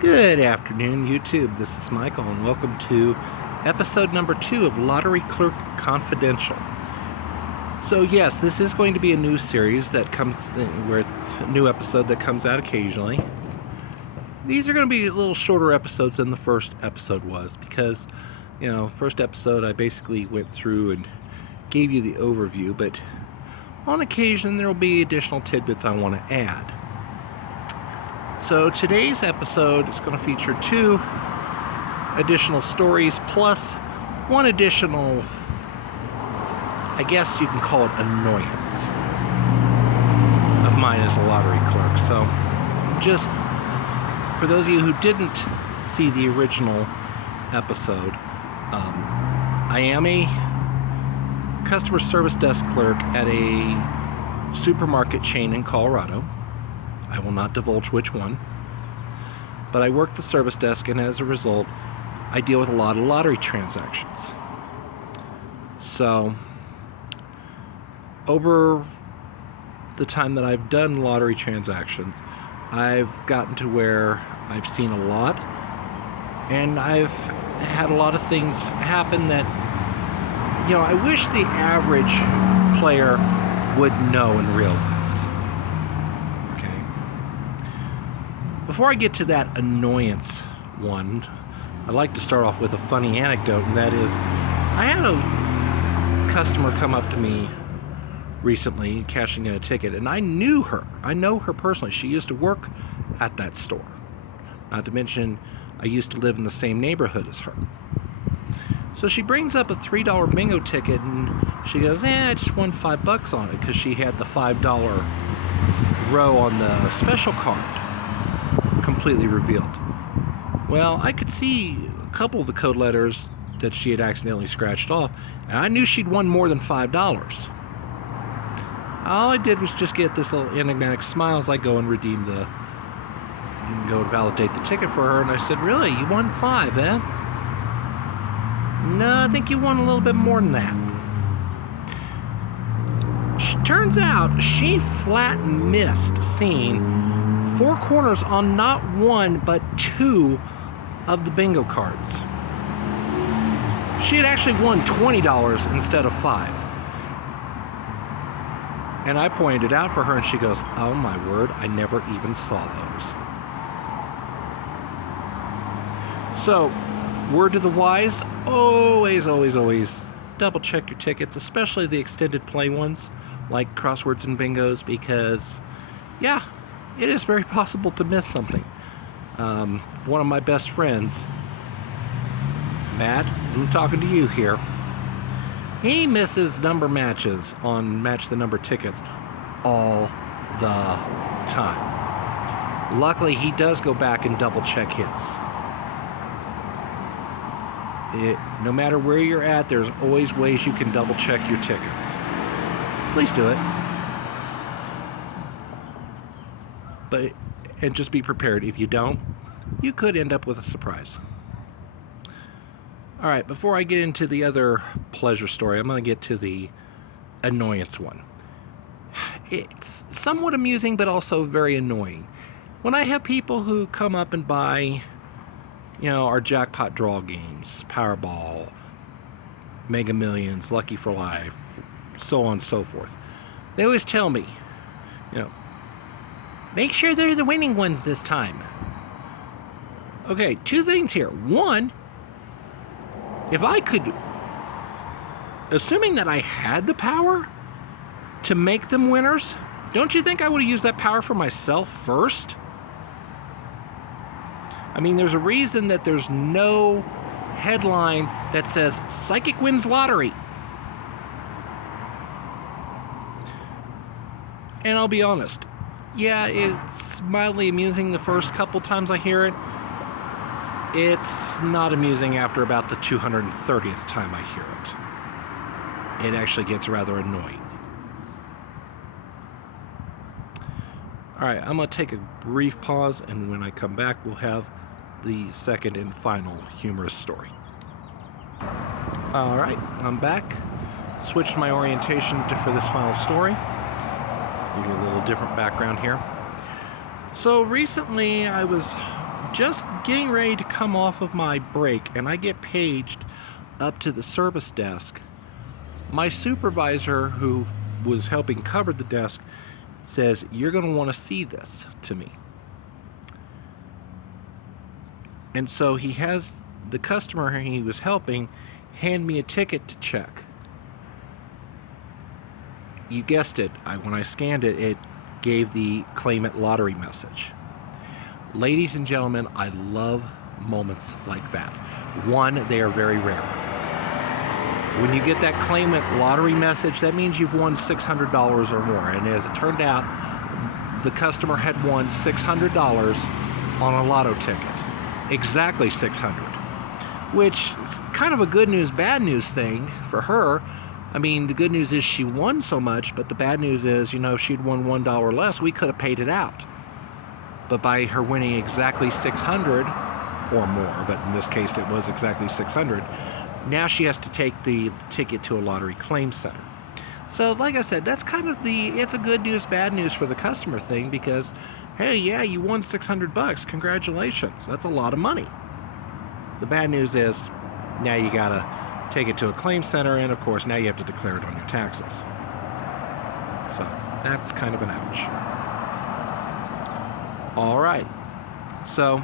Good afternoon, YouTube. This is Michael, and welcome to episode number 2 of Lottery Clerk Confidential. So yes, this is going to be a new series that comes with a new episode that comes out occasionally. These are going to be a little shorter episodes than the first episode was because, first episode I basically went through and gave you the overview, but on occasion there will be additional tidbits I want to add. So today's episode is going to feature 2 additional stories plus one additional, I guess you can call it, annoyance of mine as a lottery clerk. So just for those of you who didn't see the original episode, I am a customer service desk clerk at a supermarket chain in Colorado. I will not divulge which one, but I work the service desk, and as a result, I deal with a lot of lottery transactions. So, over the time that I've done lottery transactions, I've gotten to where I've seen a lot, and I've had a lot of things happen that, I wish the average player would know and realize. Before I get to that annoyance one, I'd like to start off with a funny anecdote, and that is, I had a customer come up to me recently cashing in a ticket, and I knew her. I know her personally. She used to work at that store. Not to mention, I used to live in the same neighborhood as her. So she brings up a $3 bingo ticket, and she goes, I just won $5 on it, because she had the $5 row on the special card completely revealed. Well, I could see a couple of the code letters that she had accidentally scratched off, and I knew she'd won more than $5. All I did was just get this little enigmatic smile as I go and go and validate the ticket for her, and I said, really, you won 5, eh? No, I think you won a little bit more than that. Turns out she flat missed seeing 4 corners on not 1 but 2 of the bingo cards. She had actually won $20 instead of 5. And I pointed it out for her, and she goes, oh my word, I never even saw those. So, word to the wise, always double check your tickets, especially the extended play ones like crosswords and bingos, because it is very possible to miss something. One of my best friends, Matt, I'm talking to you here, he misses number matches on Match the Number tickets all the time. Luckily, he does go back and double check his. No matter where you're at, there's always ways you can double check your tickets. Please do it. And just be prepared. If you don't, you could end up with a surprise. All right, before I get into the other pleasure story, I'm going to get to the annoyance one. It's somewhat amusing, but also very annoying. When I have people who come up and buy, our jackpot draw games, Powerball, Mega Millions, Lucky for Life, so on and so forth, they always tell me, make sure they're the winning ones this time. Okay, 2 things here. One, if I could, assuming that I had the power to make them winners, don't you think I would have used that power for myself first? I mean, there's a reason that there's no headline that says, Psychic wins lottery. And I'll be honest, it's mildly amusing the first couple times I hear it. It's not amusing after about the 230th time I hear it. It actually gets rather annoying. Alright, I'm going to take a brief pause, and when I come back, we'll have the second and final humorous story. Alright, I'm back. Switched my orientation for this final story. Give you a little different background here. So recently I was just getting ready to come off of my break, and I get paged up to the service desk. My supervisor, who was helping cover the desk, says, "You're going to want to see this," to me. And so he has the customer he was helping hand me a ticket to check. You guessed it. When I scanned it, it gave the Claim It lottery message. Ladies and gentlemen, I love moments like that. One, they are very rare. When you get that Claim It lottery message, that means you've won $600 or more. And as it turned out, the customer had won $600 on a lotto ticket. Exactly $600. Which is kind of a good news, bad news thing for her. I mean, the good news is she won so much, but the bad news is, if she'd won $1 less, we could have paid it out. But by her winning exactly $600 or more, but in this case it was exactly $600, now she has to take the ticket to a lottery claim center. So like I said, that's kind of it's a good news, bad news for the customer thing, because, hey, yeah, you won $600. Congratulations. That's a lot of money. The bad news is now you gotta take it to a claim center, and of course now you have to declare it on your taxes. So that's kind of an ouch. All right. So,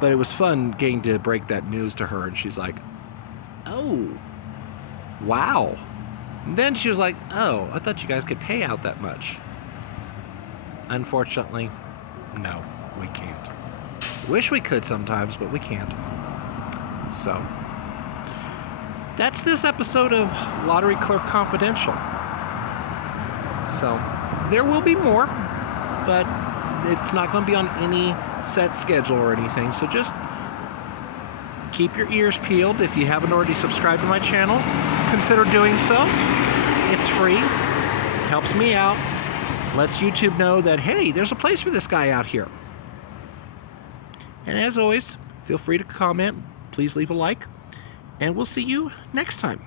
but it was fun getting to break that news to her, and she's like, "Oh, wow." And then she was like, "Oh, I thought you guys could pay out that much." Unfortunately, no, we can't. Wish we could sometimes, but we can't. So, that's this episode of Lottery Clerk Confidential. So, there will be more, but it's not going to be on any set schedule or anything. So just keep your ears peeled. If you haven't already subscribed to my channel, consider doing so. It's free. It helps me out. Lets YouTube know that, hey, there's a place for this guy out here. And as always, feel free to comment. Please leave a like. And we'll see you next time.